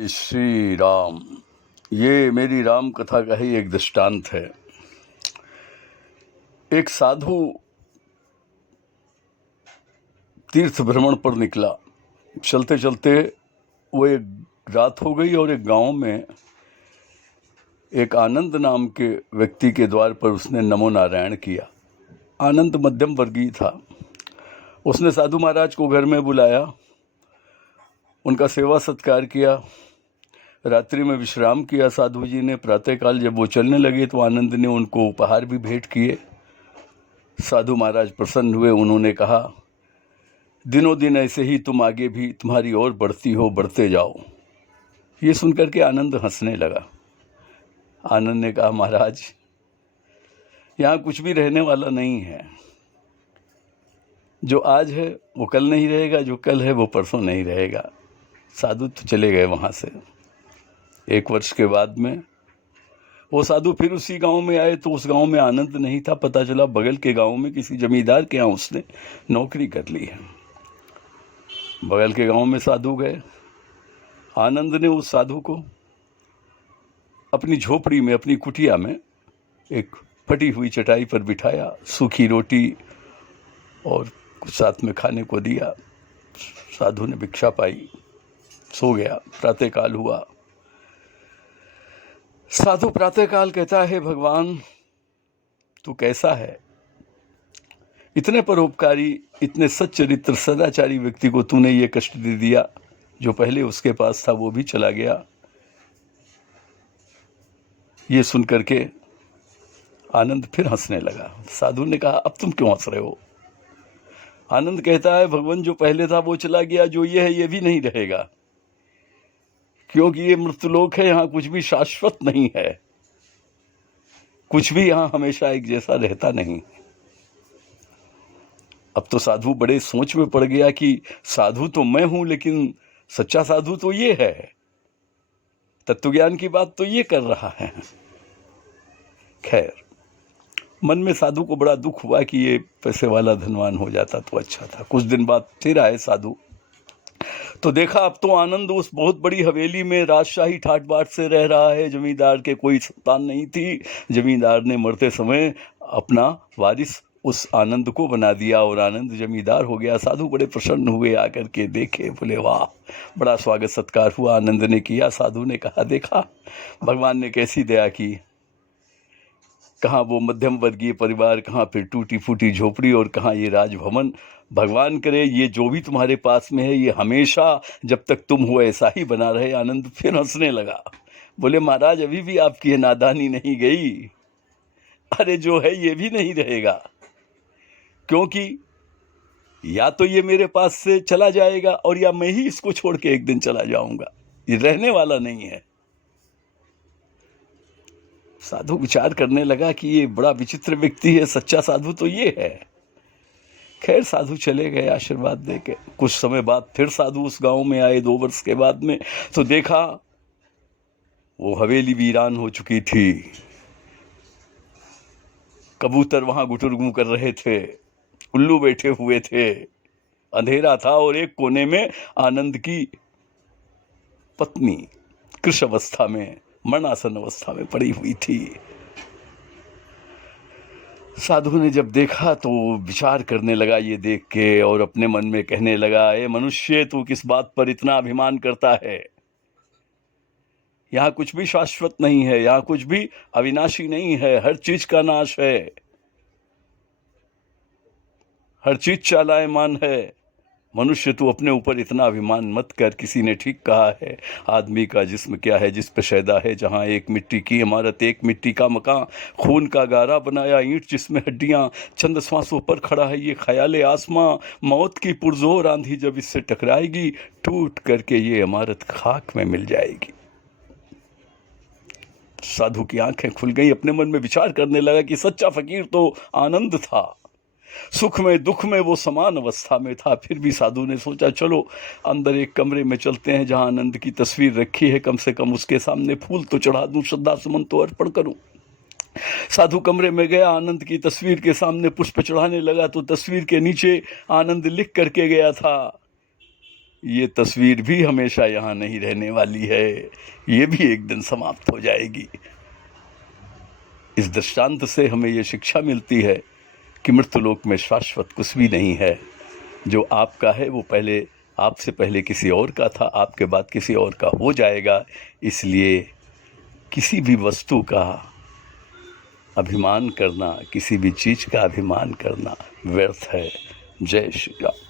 श्री राम। ये मेरी राम कथा का ही एक दृष्टांत है। एक साधु तीर्थ भ्रमण पर निकला। चलते चलते वो एक रात हो गई और एक गांव में एक आनंद नाम के व्यक्ति के द्वार पर उसने नमो नारायण किया। आनंद मध्यम वर्गीय था। उसने साधु महाराज को घर में बुलाया, उनका सेवा सत्कार किया, रात्रि में विश्राम किया। साधु जी ने प्रातःकाल जब वो चलने लगे तो आनंद ने उनको उपहार भी भेंट किए। साधु महाराज प्रसन्न हुए। उन्होंने कहा, दिनों दिन ऐसे ही तुम आगे भी तुम्हारी ओर बढ़ती हो, बढ़ते जाओ। ये सुनकर के आनंद हंसने लगा। आनंद ने कहा, महाराज यहाँ कुछ भी रहने वाला नहीं है। जो आज है वो कल नहीं रहेगा, जो कल है वो परसों नहीं रहेगा। साधु तो चले गए वहाँ से। 1 वर्ष के बाद में वो साधु फिर उसी गांव में आए तो उस गांव में आनंद नहीं था। पता चला बगल के गांव में किसी जमींदार के यहाँ उसने नौकरी कर ली है। बगल के गांव में साधु गए। आनंद ने उस साधु को अपनी झोपड़ी में, अपनी कुटिया में एक फटी हुई चटाई पर बिठाया, सूखी रोटी और कुछ साथ में खाने को दिया। साधु ने भिक्षा पाई, सो गया। प्रातःकाल हुआ। साधु प्रातःकाल कहता है, भगवान तू कैसा है? इतने परोपकारी, इतने सच्चरित्र सदाचारी व्यक्ति को तूने ये कष्ट दे दिया। जो पहले उसके पास था वो भी चला गया। ये सुन करके आनंद फिर हंसने लगा। साधु ने कहा, अब तुम क्यों हंस रहे हो? आनंद कहता है, भगवान जो पहले था वो चला गया, जो ये है ये भी नहीं रहेगा, क्योंकि ये मृत्युलोक है। यहाँ कुछ भी शाश्वत नहीं है, कुछ भी यहाँ हमेशा एक जैसा रहता नहीं। अब तो साधु बड़े सोच में पड़ गया कि साधु तो मैं हूं, लेकिन सच्चा साधु तो ये है। तत्वज्ञान की बात तो ये कर रहा है। खैर, मन में साधु को बड़ा दुख हुआ कि ये पैसे वाला धनवान हो जाता तो अच्छा था। कुछ दिन बाद फिर आए साधु, तो देखा अब तो आनंद उस बहुत बड़ी हवेली में राजशाही ठाट बाट से रह रहा है। जमींदार के कोई संतान नहीं थी। जमींदार ने मरते समय अपना वारिस उस आनंद को बना दिया और आनंद जमींदार हो गया। साधु बड़े प्रसन्न हुए, आकर के देखे, बोले वाह, बड़ा स्वागत सत्कार हुआ। आनंद ने किया। साधु ने कहा, देखा भगवान ने कैसी दया की। कहाँ वो मध्यम वर्गीय परिवार, कहाँ फिर टूटी फूटी झोपड़ी, और कहाँ ये राजभवन। भगवान करे ये जो भी तुम्हारे पास में है ये हमेशा जब तक तुम हो ऐसा ही बना रहे। आनंद फिर हंसने लगा। बोले, महाराज अभी भी आपकी नादानी नहीं गई। अरे जो है ये भी नहीं रहेगा, क्योंकि या तो ये मेरे पास से चला जाएगा और या मैं ही इसको छोड़ के एक दिन चला जाऊंगा। ये रहने वाला नहीं है। साधु विचार करने लगा कि ये बड़ा विचित्र व्यक्ति है। सच्चा साधु तो ये है। खैर, साधु चले गए आशीर्वाद देके। कुछ समय बाद फिर साधु उस गांव में आए 2 वर्ष के बाद में, तो देखा वो हवेली वीरान हो चुकी थी। कबूतर वहां गुटुरगू कर रहे थे, उल्लू बैठे हुए थे, अंधेरा था, और एक कोने में आनंद की पत्नी कृश अवस्था में, मरणासन अवस्था में पड़ी हुई थी। साधु ने जब देखा तो विचार करने लगा ये देख के, और अपने मन में कहने लगा, ए मनुष्य, तू किस बात पर इतना अभिमान करता है? यहाँ कुछ भी शाश्वत नहीं है, यहाँ कुछ भी अविनाशी नहीं है। हर चीज का नाश है, हर चीज चालायमान है। मनुष्य, तू अपने ऊपर इतना अभिमान मत कर। किसी ने ठीक कहा है, आदमी का जिस्म क्या है जिस पे शैदा है। जहाँ एक मिट्टी की इमारत, एक मिट्टी का मकान, खून का गारा बनाया ईंट जिसमें हड्डियाँ, चंद श्वासों पर खड़ा है ये ख्याल आसमां। मौत की पुरजोर आंधी जब इससे टकराएगी, टूट करके ये इमारत खाक में मिल जाएगी। साधु की आंखें खुल गई। अपने मन में विचार करने लगा कि सच्चा फकीर तो आनंद था। सुख में दुख में वो समान अवस्था में था। फिर भी साधु ने सोचा, चलो अंदर एक कमरे में चलते हैं जहां आनंद की तस्वीर रखी है, कम से कम उसके सामने फूल तो चढ़ा दूं, श्रद्धा सुमन तो अर्पण करूं। साधु कमरे में गया, आनंद की तस्वीर के सामने पुष्प चढ़ाने लगा तो तस्वीर के नीचे आनंद लिख करके गया था, ये तस्वीर भी हमेशा यहाँ नहीं रहने वाली है, ये भी एक दिन समाप्त हो जाएगी। इस दृष्टांत से हमें ये शिक्षा मिलती है कि मृत्युलोक में शाश्वत कुछ भी नहीं है। जो आपका है वो पहले आपसे पहले किसी और का था, आपके बाद किसी और का हो जाएगा। इसलिए किसी भी वस्तु का अभिमान करना, किसी भी चीज़ का अभिमान करना व्यर्थ है। जय श्री राम।